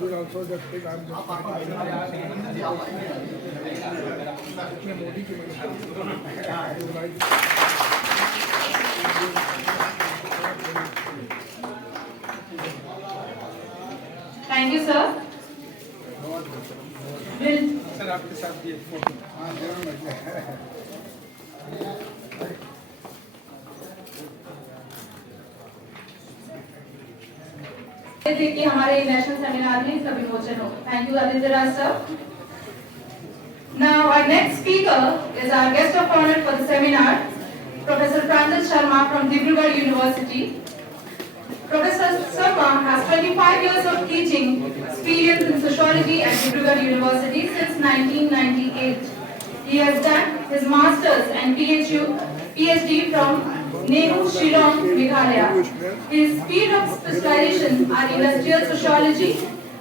will also just take I'm just Modi की Thank you, sir. Will sir आपके साथ भी एक फोटो कि हमारे नेशनल सेमिनार में इसका विमोचन हो. Thank you, Aditya Raj sir. Now our next speaker is our guest of honor for the seminar, Professor Pranjal Sharma from Dibrugarh University. Professor Sharma has 25 years of teaching experience in sociology at Dibrugarh University since 1998. He has done his master's and PhD from Nehru, Shillong, Meghalaya. His field of specialization are industrial sociology,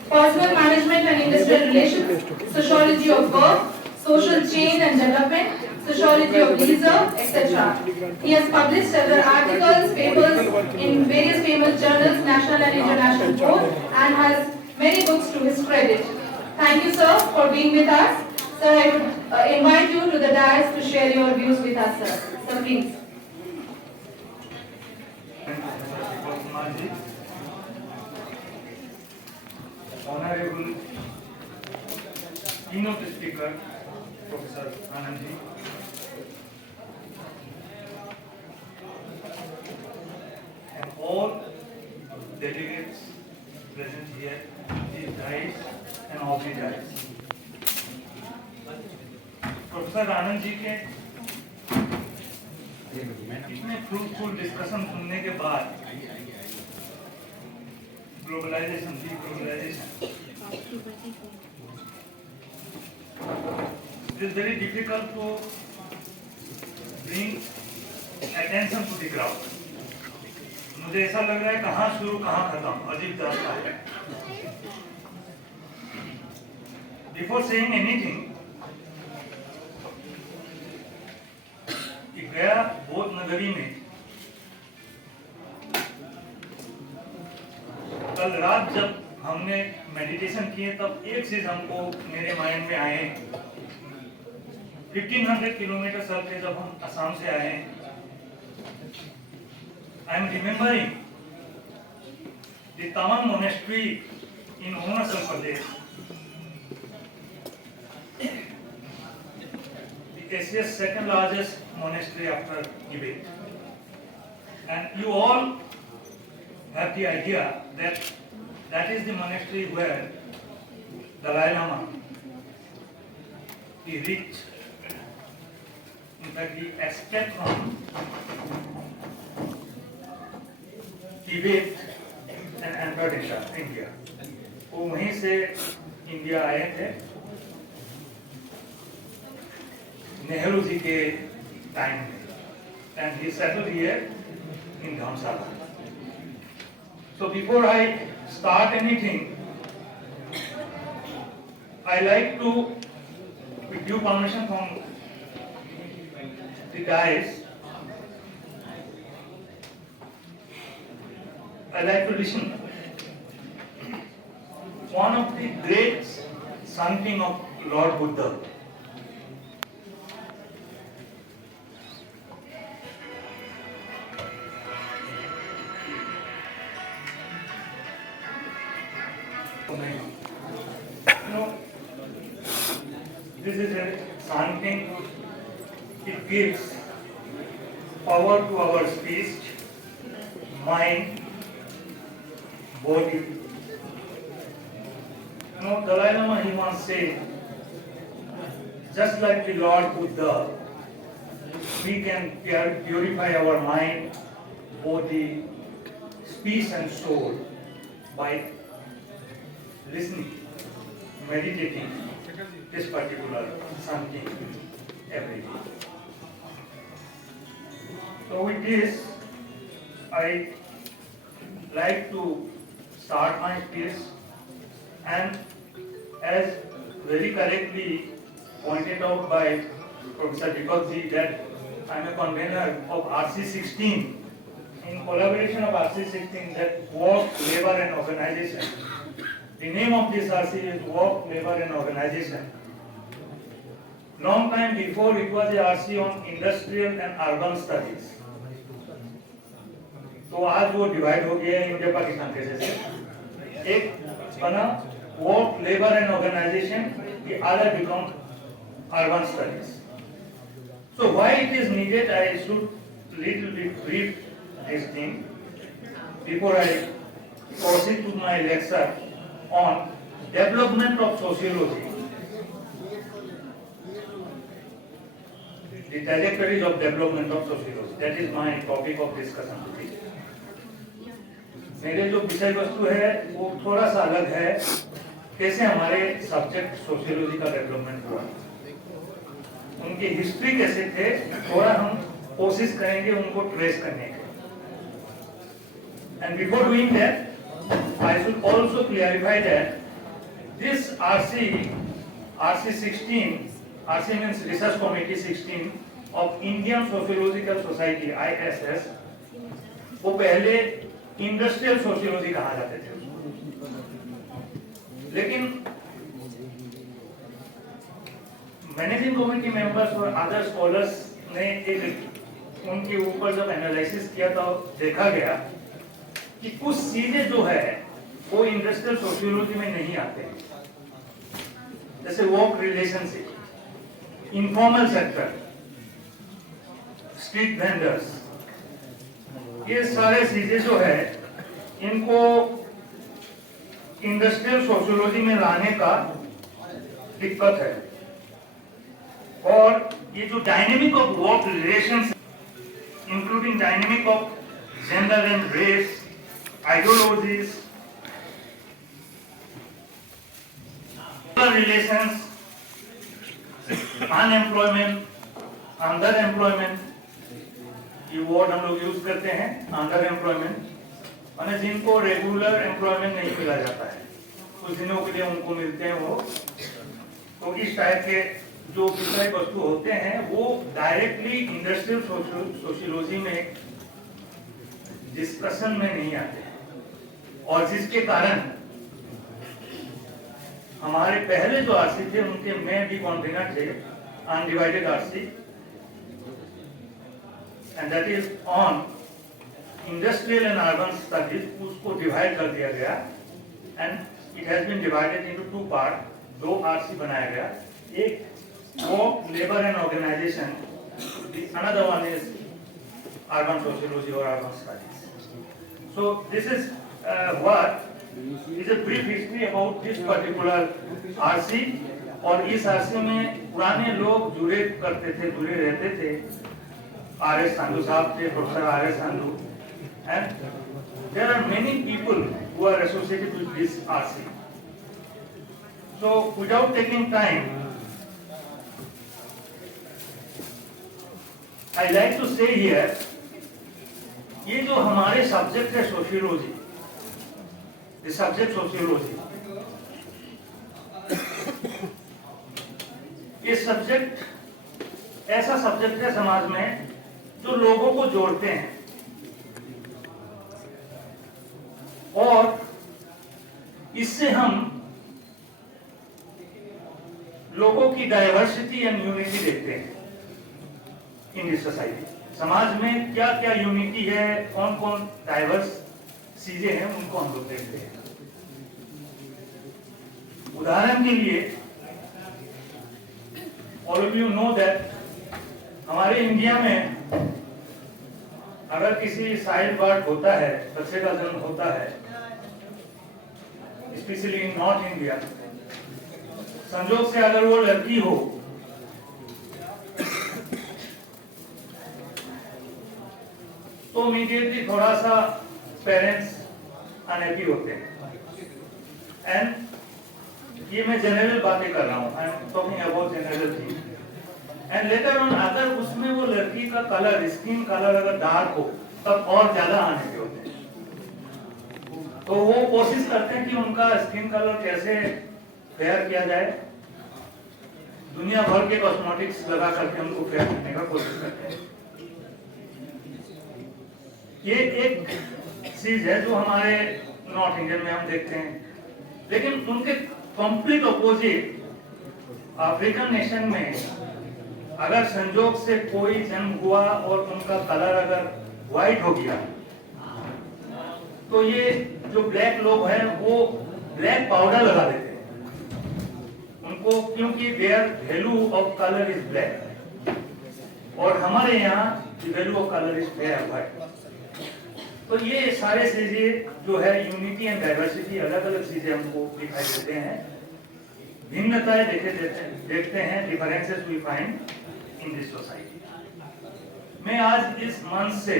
personal management and industrial relations, sociology of work, social change and development, sociology of leisure, etc. He has published several articles, papers in various famous journals, national and international both, and has many books to his credit. Thank you, sir, for being with us. Sir, I would invite you to the dais to share your views with us, sir. Sir, please. Honorable keynote speaker, Professor Anand ji, and all delegates present here, the dais and all the dais. Professor Anand ji के इतने fruitful discussion सुनने के बाद globalisation it is very difficult to bring attention to the crowd. मुझे ऐसा लग रहा है कहाँ शुरू कहाँ खत्म अजीब रास्ता है. Before saying anything, गया बौद्ध नगरी में कल रात जब हमने मेडिटेशन किए तब एक चीज हमको मेरे माइंड में आए. 1500 किलोमीटर चल के जब हम असम से आए, I am remembering the Tawang monastery in Arunachal Pradesh, Asia's second largest monastery after Tibet. And you all have the idea that that is the monastery where Dalai Lama, he reached. In fact, he escaped from Tibet and entered India. वो वहीं से India आए थे नेहरू जी के time में, and he settled here in Dhamsala. So before I start anything, I like to, with due permission from the dais, I like to listen. One of the great something of Lord Buddha. This is a something, it gives power to our speech, mind, body. Dalai Lama, he once said, just like the Lord Buddha, we can purify our mind, body, speech and soul by listening, meditating this particular something every day. So with this, I like to start my speech, and as very correctly pointed out by Professor Deepak ji that I am a convener of RC16 in collaboration of RC16, that work, labor and organization. The name of this RC is Work, Labor and Organization. Long time before it was a RC on Industrial and Urban Studies. तो आज वो divide हो गया है India Pakistan के जैसे। एक बना Work, Labor and Organization, the other become Urban Studies. So why it is needed, I should little bit brief this thing before I proceed to my lecture on development of sociology. The trajectories of development of sociology. That is my topic of discussion today. मेरे जो विषय वस्तु है वो थोड़ा सा अलग है, कैसे हमारे सब्जेक्ट सोशियोलॉजी का डेवलपमेंट हुआ, उनकी हिस्ट्री कैसे थे, थोड़ा हम कोशिश करेंगे उनको ट्रेस करने के। And before doing that, I should also clarify that this RC 16, RC means Research Committee 16 of Indian Sociological Society ISS, वो पहले इंडस्ट्रियल सोशियोलॉजी कहा जाते थे उसको। लेकिन मैनेजिंग कमेटी मेंबर्स और अदर स्कॉलर्स ने एक उनके ऊपर जब एनालिसिस किया तो देखा गया कि कुछ चीजें जो है वो इंडस्ट्रियल सोशियोलॉजी में नहीं आते हैं, जैसे work relationship, informal sector, street vendors, ये सारे चीजें जो है इनको इंडस्ट्रियल सोशियोलॉजी में लाने का दिक्कत है। और ये जो dynamic of work relations including dynamic of gender and race, ideologies, relations, unemployment, underemployment, ये वर्ड हम लोग यूज करते हैं, अंडरएम्प्लॉयमेंट, माने जिनको रेगुलर एम्प्लॉयमेंट नहीं मिला जाता है, कुछ दिनों के लिए उनको मिलते हैं वो। तो इस टाइप के जो विषय वस्तु होते हैं वो डायरेक्टली इंडस्ट्रियल सोशियोलॉजी में डिस्कशन में नहीं आते, और जिसके कारण हमारे पहले जो आरसी थे उनके में भी कॉन्वेनर थे undivided RC, and that is on industrial and urban studies, उसको डिवाइड कर दिया गया and it has been divided into two part, दो आरसी बनाया गया, एक work, labour and organisation, another one is urban sociology और urban studies. So this is what is a brief history about this particular RC, और इस RC में पुराने लोग जुड़े रहते थे, R.S. Sandhu साहब थे, professor R.S. Sandhu, and there are many people who are associated with this RC. So without taking time, I like to say here, ये जो हमारे सब्जेक्ट है सोशियोलॉजी, the subject sociology, ये सब्जेक्ट ऐसा subject है समाज में जो लोगों को जोड़ते हैं, और इससे हम लोगों की डाइवर्सिटी एंड यूनिटी देखते हैं इन दिस सोसाइटी। समाज में क्या क्या यूनिटी है, कौन कौन डाइवर्स चीजें हैं, उनको हम लोग देखते हैं। उदाहरण के लिए, all of you know that हमारे इंडिया में अगर किसी चाइल्ड बर्थ होता है, बच्चे का जन्म होता है, स्पेशली इन नॉर्थ इंडिया, संजोग से अगर वो लड़की हो तो इमीडिएटली थोड़ा सा पेरेंट्स अनहैप्पी होते हैं, एंड ये मैं जनरल बातें कर रहा हूँ, I am talking about general thing, and later on अगर उसमें वो लड़की का कलर, स्किन कलर अगर डार्क हो तब और ज्यादा अनहैप्पी होते हैं। तो वो कोशिश करते हैं कि उनका स्किन कलर कैसे फेयर किया जाए, दुनिया भर के कॉस्मेटिक्स लगा करके उनको फेयर करने का कोशिश करते हैं। ये एक चीज है जो हमारे नॉर्थ इंडियन में हम देखते हैं। लेकिन उनके कंप्लीट ऑपोजिट अफ्रीकन नेशन में अगर संजोग से कोई जन्म हुआ और उनका कलर अगर व्हाइट हो गया तो ये जो ब्लैक लोग हैं वो ब्लैक पाउडर लगा देते हैं उनको, क्योंकि their value of colour is black और हमारे यहाँ value of colour is white. तो ये सारे चीजें जो है यूनिटी एंड डाइवर्सिटी, अलग अलग चीजें हमको दिखाई देते हैं, भिन्नताएं देखते हैं, differences we find in this society. मैं आज इस मंच से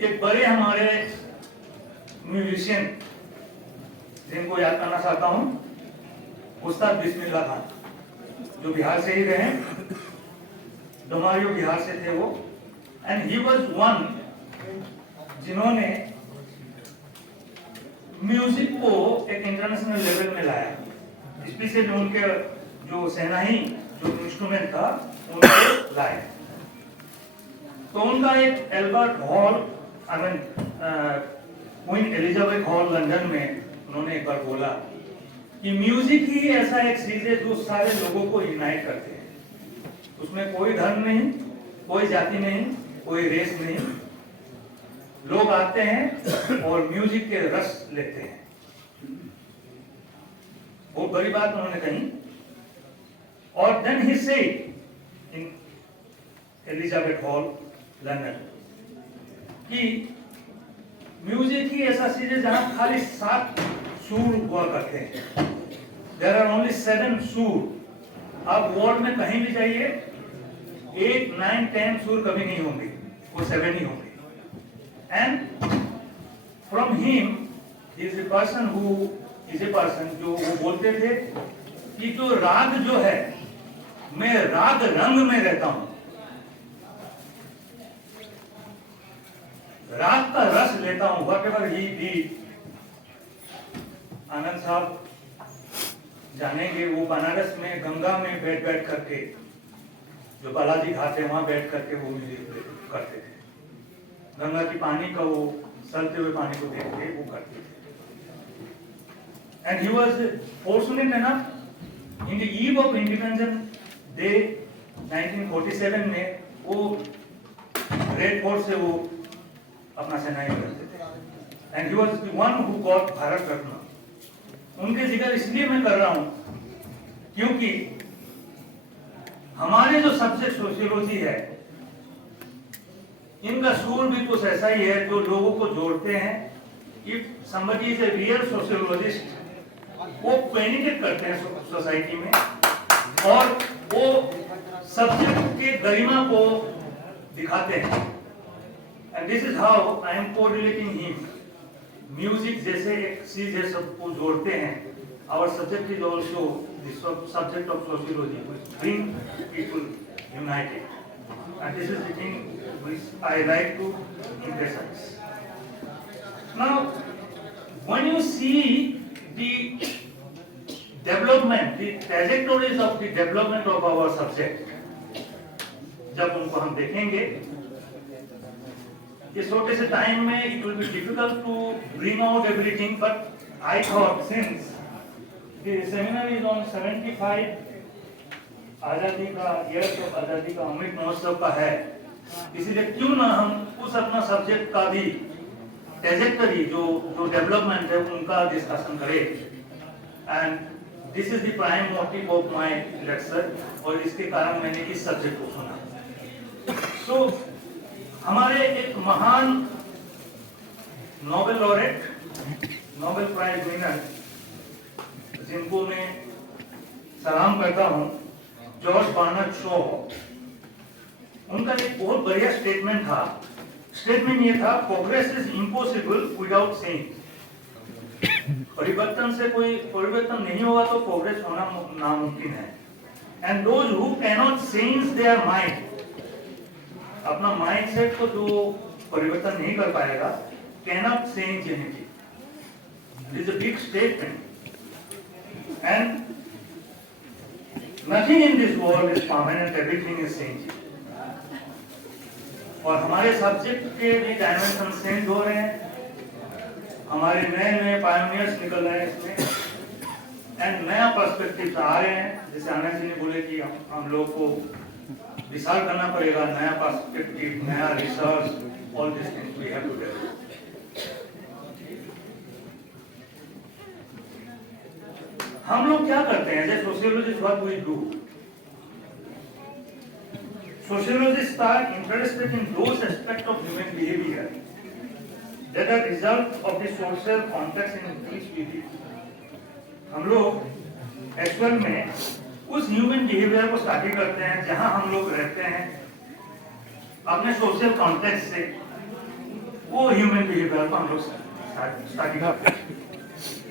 एक बड़े हमारे म्यूजिशियन जिनको याद करना चाहता हूं, उस्ताद बिस्मिल्लाह खान, जो बिहार से ही रहे, डोमारियो बिहार से थे वो, एंड ही वाज वन जिन्होंने म्यूजिक को एक इंटरनेशनल लेवल में लाया, स्पेशली उनके जो सेनाही जो इंस्ट्रूमेंट था उनको लाए। तो उनका एक Albert hall, I mean queen Elizabeth Hall London में उन्होंने एक बार बोला कि म्यूजिक ही ऐसा एक चीज है जो सारे लोगों को यूनाइट करते हैं, उसमें कोई धर्म नहीं, कोई जाति नहीं, कोई रेस नहीं, लोग आते हैं और म्यूजिक के रस लेते हैं। बहुत बड़ी बात उन्होंने कही। और then he said in Elizabeth Hall London कि म्यूजिक ही ऐसा चीज है जहां खाली 7 सुर हुआ करते हैं। देयर आर ओनली 7 सुर। आप वर्ल्ड में कहीं भी जाइए 8, 9, 10 सुर कभी नहीं होंगे, वो 7 ही होंगे। And from him is a person who is a person जो वो बोलते थे कि जो राग जो है, मैं राग रंग में रहता हूं, राग का रस लेता हूं। व्हाटएवर ही डिड, आनंद साहब जानेंगे, वो बनारस में गंगा में बैठ बैठ करके, जो बालाजी घाट है वहां बैठ करके वो म्यूजिक करते थे, गंगा की पानी का वो चलते हुए पानी को देख के वो करते थे। And he was fortunate enough in the eve of independence day 1947 में वो रेड फोर्ट से वो अपना सेनाई करते थे। And he was the one who got Bharat Ratna. उनके जिक्र इसलिए मैं कर रहा हूं क्योंकि हमारे जो सब्जेक्ट सोशियोलॉजी है, इनका सूर भी कुछ ऐसा ही है जो लोगों को जोड़ते हैं। If somebody is a real sociologist, वो पेनिट्रेट करते हैं सोसाइटी में और वो सब्जेक्ट के गरिमा को दिखाते हैं। And this is how I am correlating him. Music जैसे एक चीज है, सबको जोड़ते हैं। Our subject is also the subject of sociology, bring people united, and this is the thing which I like to emphasize. Now, when you see the development, the trajectories of the development of our subject, जब उनको हम देखेंगे, इस छोटे से time में it will be difficult to bring out everything, but I thought since the seminar is on 75 आजादी का years of आजादी का अमृत महोत्सव का है, इसलिए क्यों ना हम उस अपना सब्जेक्ट का भी ट्रैजेक्टरी जो डेवलपमेंट है उनका डिस्कशन करें। And this is the prime motive of my lecture, और इसके कारण मैंने इस सब्जेक्ट को चुना। सो हमारे एक महान Nobel laureate, Nobel prize winner, जिनको मैं सलाम करता हूं, जॉर्ज बर्नार्ड शॉ, उनका एक बहुत बढ़िया स्टेटमेंट था। स्टेटमेंट ये था, progress is impossible without change. परिवर्तन से कोई परिवर्तन नहीं होगा तो प्रोग्रेस होना नामुमकिन है। And those who cannot change their mind, अपना माइंडसेट को जो परिवर्तन नहीं कर पाएगा, cannot change anything. It is a big statement. And nothing in this world is permanent, everything is changing. और हमारे सब्जेक्ट के भी डायमेंशन चेंज हो रहे हैं, हमारे नए नए पायोनियर्स निकल रहे हैं इसमें एंड नया पर्सपेक्टिव आ रहे हैं। जैसे आनंद जी ने बोले कि हम लोग को विचार करना पड़ेगा, नया पर्सपेक्टिव, नया research, all this things we have to develop. हम लोग क्या करते हैं as a sociologist, what we do? Sociologists are interested in those aspects of human behavior that are result of the social context in which we live. हम लोग actual में उस human behaviour को स्टडी करते हैं जहां हम लोग रहते हैं, अपने सोशल कॉन्टेक्स्ट से वो ह्यूमन बिहेवियर को हम लोग स्टडी करते हैं।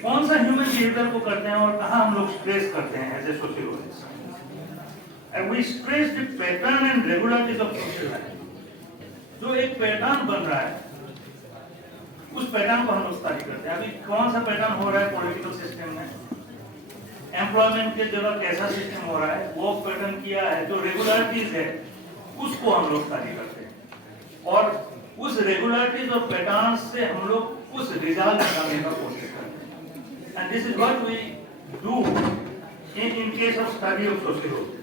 कौन सा ह्यूमन बिहेवियर को करते हैं और कहां हम लोग स्ट्रेस करते हैं as a sociologist? And we stress the pattern and regularities of social life। जो एक पैटर्न बन रहा है उस पैटर्न को हम लोग स्टडी करते हैं। अभी कौन सा पैटर्न हो रहा है पॉलिटिकल सिस्टम में, एम्प्लॉयमेंट के जगह कैसा सिस्टम हो रहा है, वो पैटर्न किया है, जो रेगुलरिटीज है उसको हम लोग स्टडी करते हैं और उस रेगुलरिटीज और पैटर्न से हम लोग उस रिजल्ट निकालने का कोशिश करते हैं। And this is what we do in case of study of sociology.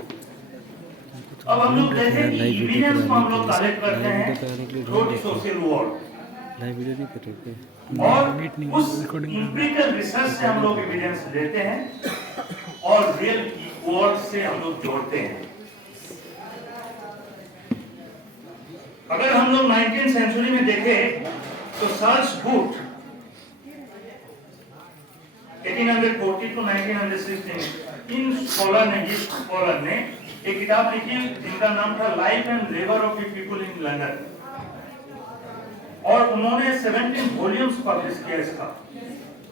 अब हम लोग देखें कि एविडेंस को हम लोग कलेक्ट करते हैं थ्रू द सोशल वर्ल्ड और उस एम्पिरिकल रिसर्च से हम लोग एविडेंस लेते हैं और रियल वर्ल्ड से हम लोग जोड़ते हैं। अगर हम लोग 19th सेंचुरी में देखें तो Charles booth 1840 to 1916 in scholar ने एक किताब लिखी जिनका नाम था life and labour of the people in London और उन्होंने 17 वॉल्यूम्स पब्लिश किया इसका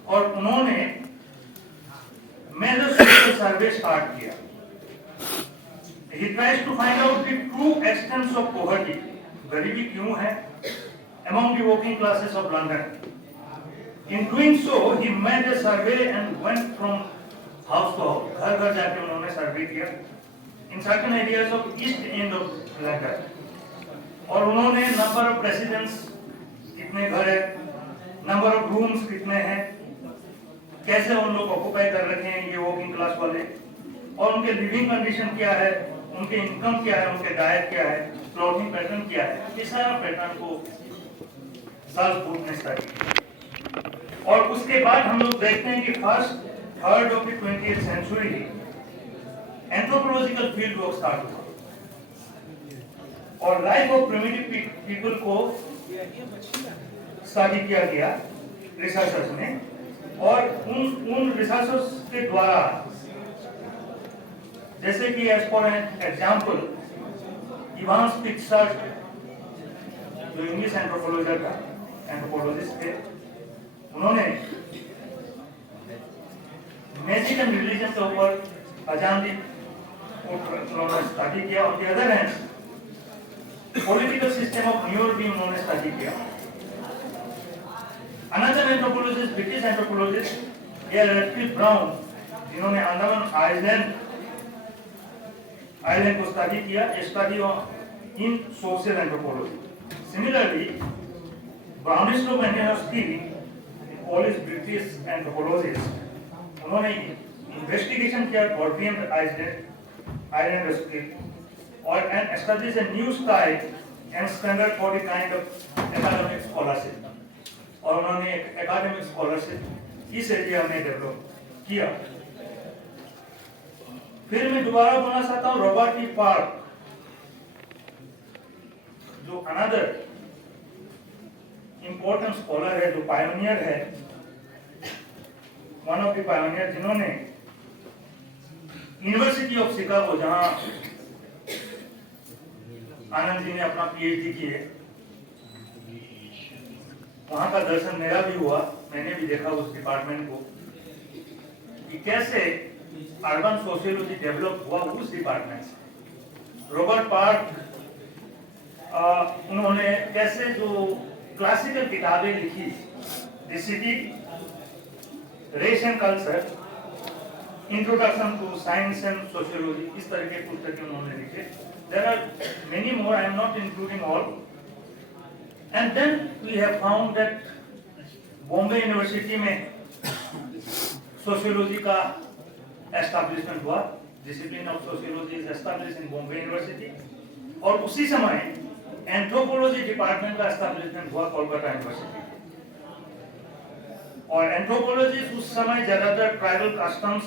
और उन्होंने मेजर सोशल सर्वे स्टार्ट किया। He tries to find out the true extent of poverty, गरीबी क्यों है among the working classes of London. In doing so, he made a survey and went from house to house, घर घर जाके उन्होंने सर्वे किया in certain areas of east end of London और उन्होंने नंबर ऑफ रेसिडेंट्स कितने घर है, नंबर ऑफ रूम्स कितने हैं, कैसे उन लोग ऑक्युपाई कर रखे हैं ये वर्किंग क्लास वाले और उनके लिविंग कंडीशन क्या है, उनके इनकम क्या है, उनके डाइट क्या है, क्लॉथिंग पैटर्न क्या है, इस सारा पैटर्न को चार्ल्स बूथ ने स्टडी किया। और उसके बाद हम लोग देखते हैं कि first third of the 20th century anthropological field work start हुआ और लाइफ ऑफ प्रिमिटिव पीपल को स्टडी किया गया रिसर्चर्स ने और उन रिसर्चर्स के द्वारा जैसे कि as for an example Evans Pixer जो इंग्लिश एंथ्रोपोलॉजिस्ट थे, उन्होंने मैजिक एंड रिलीजन के ऊपर अजानदी स्टडी किया और other hand political system of New York भी उन्होंने स्टडी किया। Another anthropologist British anthropologist L Brown जिन्होंने अंडमान आइलैंड को स्टडी किया, study in social anthropology. Similarly Bronislaw मेंडेलस्की पोलिश ब्रिटिश एंथ्रोपोलॉजिस्ट उन्होंने इन्वेस्टिगेशन किया गॉडफ्री आइलैंड स्किल और and establish a new style and standard for the kind of academic scholarship और उन्होंने एकेडमिक स्कॉलरशिप इस एरिया में डेवलप किया। फिर मैं दोबारा बोलना चाहता हूँ रॉबर्ट टी पार्क जो अनदर इंपॉर्टेंट स्कॉलर है, जो पायोनियर है, वन ऑफ द पायोनियर जिन्होंने यूनिवर्सिटी ऑफ शिकागो जहां आनंद जी ने अपना पीएचडी किए, वहां का दर्शन मेरा भी हुआ, मैंने भी देखा उस डिपार्टमेंट को कि कैसे अर्बन सोशियोलॉजी डेवलप हुआ उस डिपार्टमेंट से। रॉबर्ट पार्क उन्होंने कैसे जो क्लासिकल किताबें लिखी, the city, race and culture, introduction to science and sociology, इस तरह के पुस्तकें उन्होंने लिखे। There are many more, I am not including all. And then we have found that Bombay university में सोशियोलॉजी का एस्टैब्लिशमेंट हुआ। Discipline of sociology is established in Bombay university. और उसी समय एंथ्रोपोलॉजी डिपार्टमेंट का एस्टैब्लिशमेंट हुआ कोलकाता यूनिवर्सिटी। और एंथ्रोपोलॉजिस्ट उस समय ज्यादातर ट्राइबल कस्टम्स,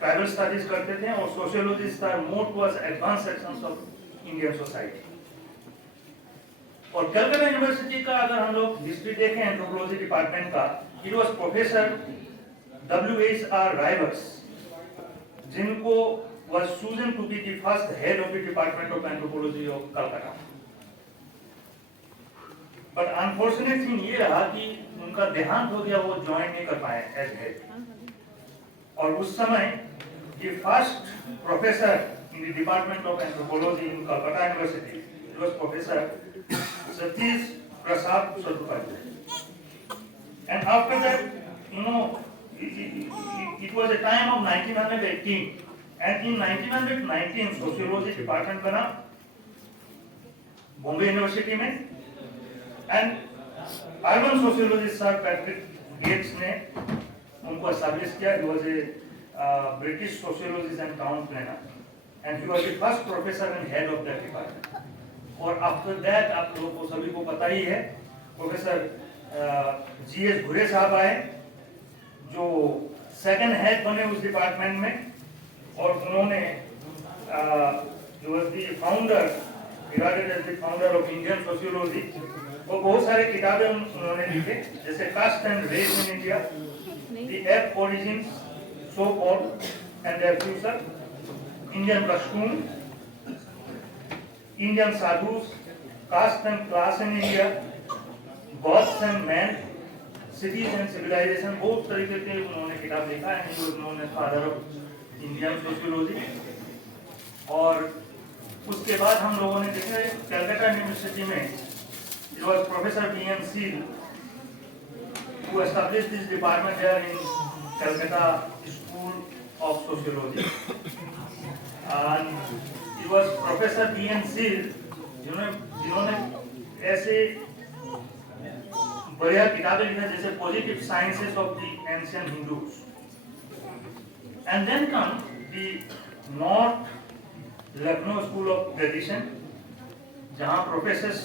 ट्राइबल स्टडीज करते थे, और sociologist are more towards advance sections of Indian society. और कलकत्ता यूनिवर्सिटी का अगर हम लोग हिस्ट्री देखें एंथ्रोपोलॉजी डिपार्टमेंट का, it was professor WHR Rivers, जिनको was chosen to be the first head of the Department of Anthropology of Calcutta. But unfortunate thing ये रहा कि उनका देहांत हो गया, वो ज्वाइन नहीं कर पाए एज हेड। और उस समय the first professor in the Department of Anthropology in Calcutta University, it was Professor Satish Prasad Chattopadhyay. And after that, you know, it was a time of 1918, and in 1919 sociology department बना Bombay university में, and urban sociologist Sir Patrick Gates ने उनको establish किया। He was a British sociologist and town planner, and he was the first professor and head of that department. और after that आप लोगों को सभी को पता ही है, प्रोफेसर GS भुरे साहब आए, जो सेकंड हेड बने उस डिपार्टमेंट में, और उन्होंने जो was the founder, regarded as the founder of Indian sociology, और बहुत सारे किताबें उन्होंने लिखे, जैसे caste and race in India, the एफ origins so called and their future, Indian costume, Indian sadhus, caste and class in India, gods and men, cities and civilization, बहुत तरीके के उन्होंने किताब लिखा है, उन्होंने फादर ऑफ इंडियन सोशियोलॉजी। और उसके बाद हम लोगों ने देखा कलकत्ता यूनिवर्सिटी में it was Professor B.N. Seal who established this department there in Calcutta School of Sociology, and it was Professor B.N. Seal जिन्होंने ऐसे बढ़िया किताबें लिखा जैसे positive sciences of the ancient Hindus, and then come the north Lucknow school of tradition, जहां professors,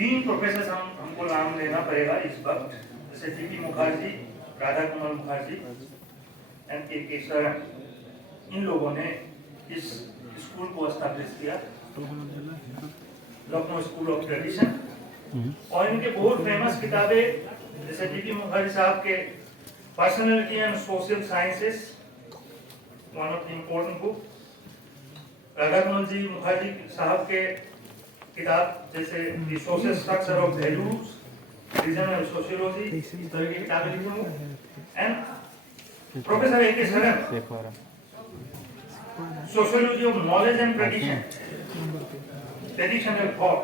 3 professors हमको नाम लेना पड़ेगा इस वक्त, जैसे T P. Mukherjee, Radha Kamal Mukherjee and K Saran. इन लोगों ने इस स्कूल को एस्टैब्लिश किया, लखनऊ स्कूल ऑफ ट्रेडिशन। और इनके बहुत फेमस किताबें जैसे टी.पी. मुखर्जी साहब के personality and social sciences, one of the important book, Radha Kamal ji Mukherjee साहब के किताब जैसे the social structure of values, regional sociology, इस तरह की किताबें लिखी हूँ। And professor A K. Sharan, sociology of knowledge and tradition, traditional thought,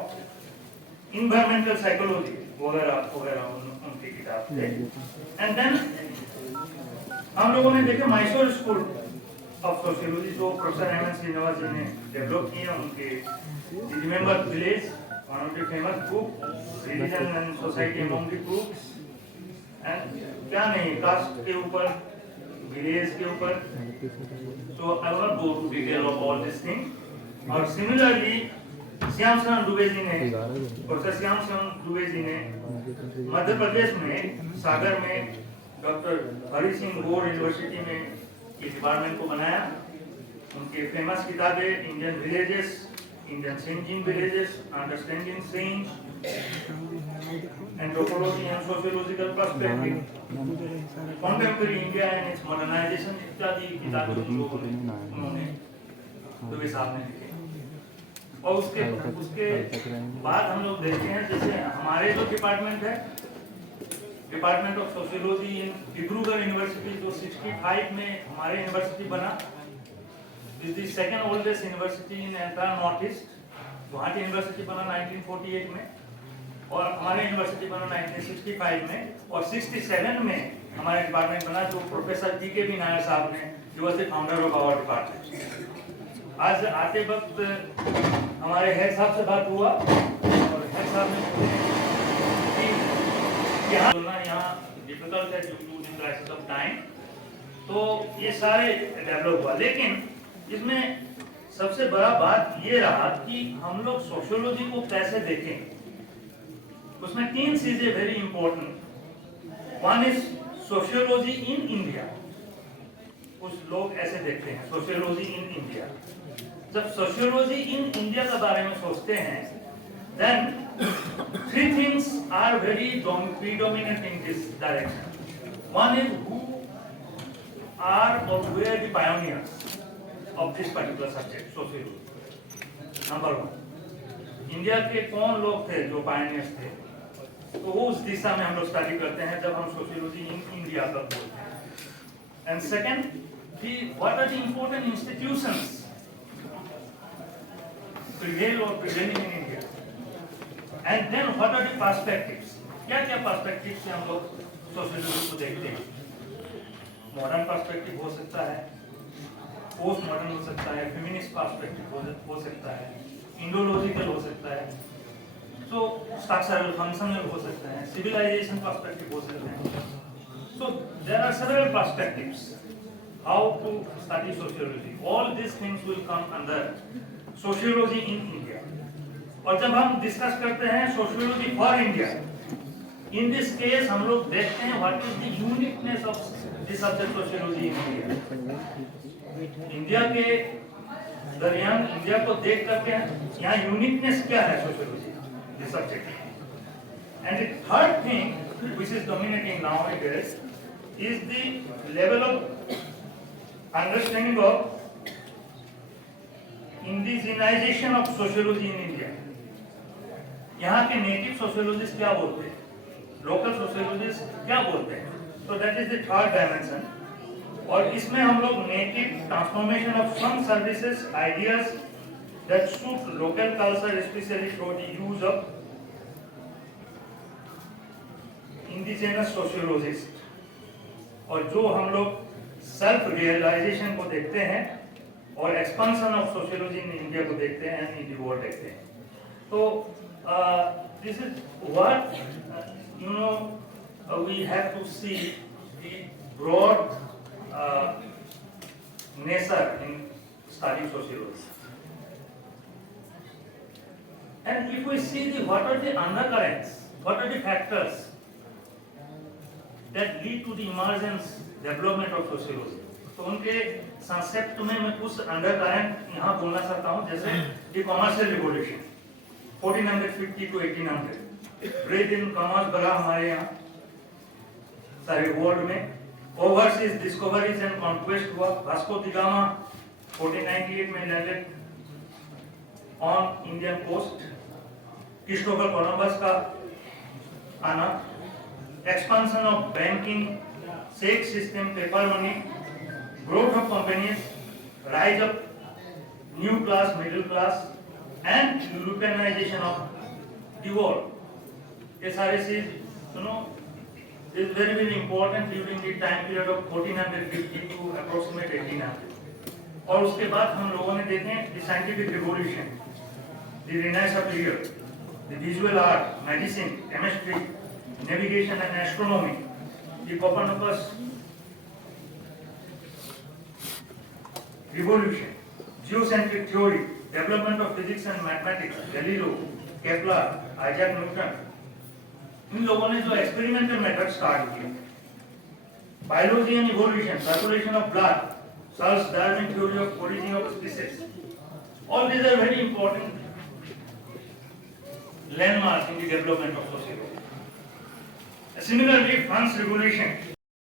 environmental psychology वगैरह वगैरह उनकी किताब थे। एंड देन हम लोगों ने देखे मैसूर स्कूल ऑफ सोशियोलॉजी जो प्रोफेसर एम.एन. श्रीनिवास जी ने डेवलप किए। उनके remember village, one of the famous book, religion and society among the groups, and क्या नहीं, कास्ट के ऊपर, विलेज के ऊपर। So I will not go to detail of all this thing. और सिमिलरली श्याम शरण दुबे जी ने, प्रोफेसर श्याम शरण दुबे जी ने मध्य प्रदेश में सागर में डॉक्टर हरि सिंह गौर यूनिवर्सिटी में ये डिपार्टमेंट को बनाया। उनके फेमस किताबें Indian villages, Indian changing villages, understanding change, anthropology and sociological perspective, contemporary India and its modernization इत्यादि किताबें उन्होंने दुबे साहब ने लिखी। और उसके बाद हम लोग देखते हैं जैसे हमारे जो डिपार्टमेंट है, department of sociology in Dibrugarh university जो 65 में हमारे यूनिवर्सिटी बना, is the second oldest university in entire north east. Guwahati university बना 1948 में, और हमारे यूनिवर्सिटी बना 1965 में, और 67 में हमारे डिपार्टमेंट बना जो प्रोफेसर टी.के. नायर साहब ने, जो was the founder of our department. आज आते वक्त हमारे हेड साहब से बात हुआ, और हेड साहब ने बोले कि यहाँ डिफिकल्ट है due to the crisis of time, तो ये सारे डेवलप हुआ। लेकिन इसमें सबसे बड़ा बात ये रहा कि हम लोग सोशियोलॉजी को कैसे देखें। उसमें तीन चीजें very important. One is sociology in India. कुछ लोग ऐसे देखते हैं सोशियोलॉजी इन इंडिया। जब सोशियोलॉजी इन इंडिया के बारे में सोचते हैं, then three things are very predominant in this direction. One is who are or were the pioneers of this particular subject, sociology. Number one, India के कौन लोग थे जो पायनियर्स थे, तो वो उस दिशा में हम लोग स्टडी करते हैं जब हम सोशियोलॉजी इन इंडिया का बोलते हैं। And second, what are the important institutions prevail or prevailing in India? And then what are the perspectives? क्या-क्या perspectives से हम लोग सोशियोलॉजी को देखते हैं? मॉडर्न पर्सपेक्टिव हो सकता है, पोस्ट मॉडर्न हो सकता है, फेमिनिस्ट पर्सपेक्टिव हो सकता है, इंडोलॉजिकल हो सकता है, तो स्ट्रक्चरल फंक्शनल हो सकता है, सिविलाइजेशन पर्सपेक्टिव हो सकता है। So there are several perspectives how to study sociology. All these things will come under sociology in India. और जब हम डिस्कस करते हैं sociology for India, in this case हम लोग देखते हैं what is the uniqueness of the subject sociology in India. India के दरमियान इंडिया को देख करके यहाँ यूनिकनेस क्या है sociology the subject. And the third thing which is dominating nowadays is the level of understanding of indigenization of sociology in India. यहाँ के नेटिव सोशियोलॉजिस्ट क्या बोलते हैं, लोकल सोशियोलॉजिस्ट क्या बोलते हैं, तो that is the third dimension. और इसमें हम लोग native transformation of some services ideas that suit local culture specially through the use of indigenous sociologist. और जो हम लोग सेल्फ रियलाइजेशन को देखते हैं और expansion of sociology in India को देखते हैं एंड इन द वर्ल्ड देखते हैं, तो this is what you know we have to see the broad nature in study sociology. And if we see the what are the undercurrents, what are the factors that lead to the emergence development of sociology, तो उनके संसेप्ट में मैं कुछ undercurrent यहाँ बोलना चाहता हूँ। जैसे the commercial revolution 1450 to 1800, break in commerce बढ़ा हमारे यहाँ सारे वर्ल्ड में। ओवरसीज डिस्कवरीज एंड कॉन्क्वेस्ट हुआ। वास्को द गामा 1498 में landed on Indian coast. Christopher Columbus का आना, expansion of banking, check system, paper money, growth of companies, rise of new class, middle class, and Europeanization of the world. ये सारे चीज सुनो is very very important during the time period of 1450 to approximate 1800। और उसके बाद हम लोगों ने देखे the scientific revolution, the Renaissance period, the visual art, medicine, chemistry, navigation and astronomy, the Copernicus revolution, geocentric theory, development of physics and mathematics, Galileo, Kepler, Isaac Newton, इन लोगों ने जो एक्सपेरिमेंटल मेथड स्टार्ट किए। Biology and evolution, circulation of blood, Charles Darwin theory of origin of species, all these are very important landmarks in the development of sociology. Similarly, France Revolution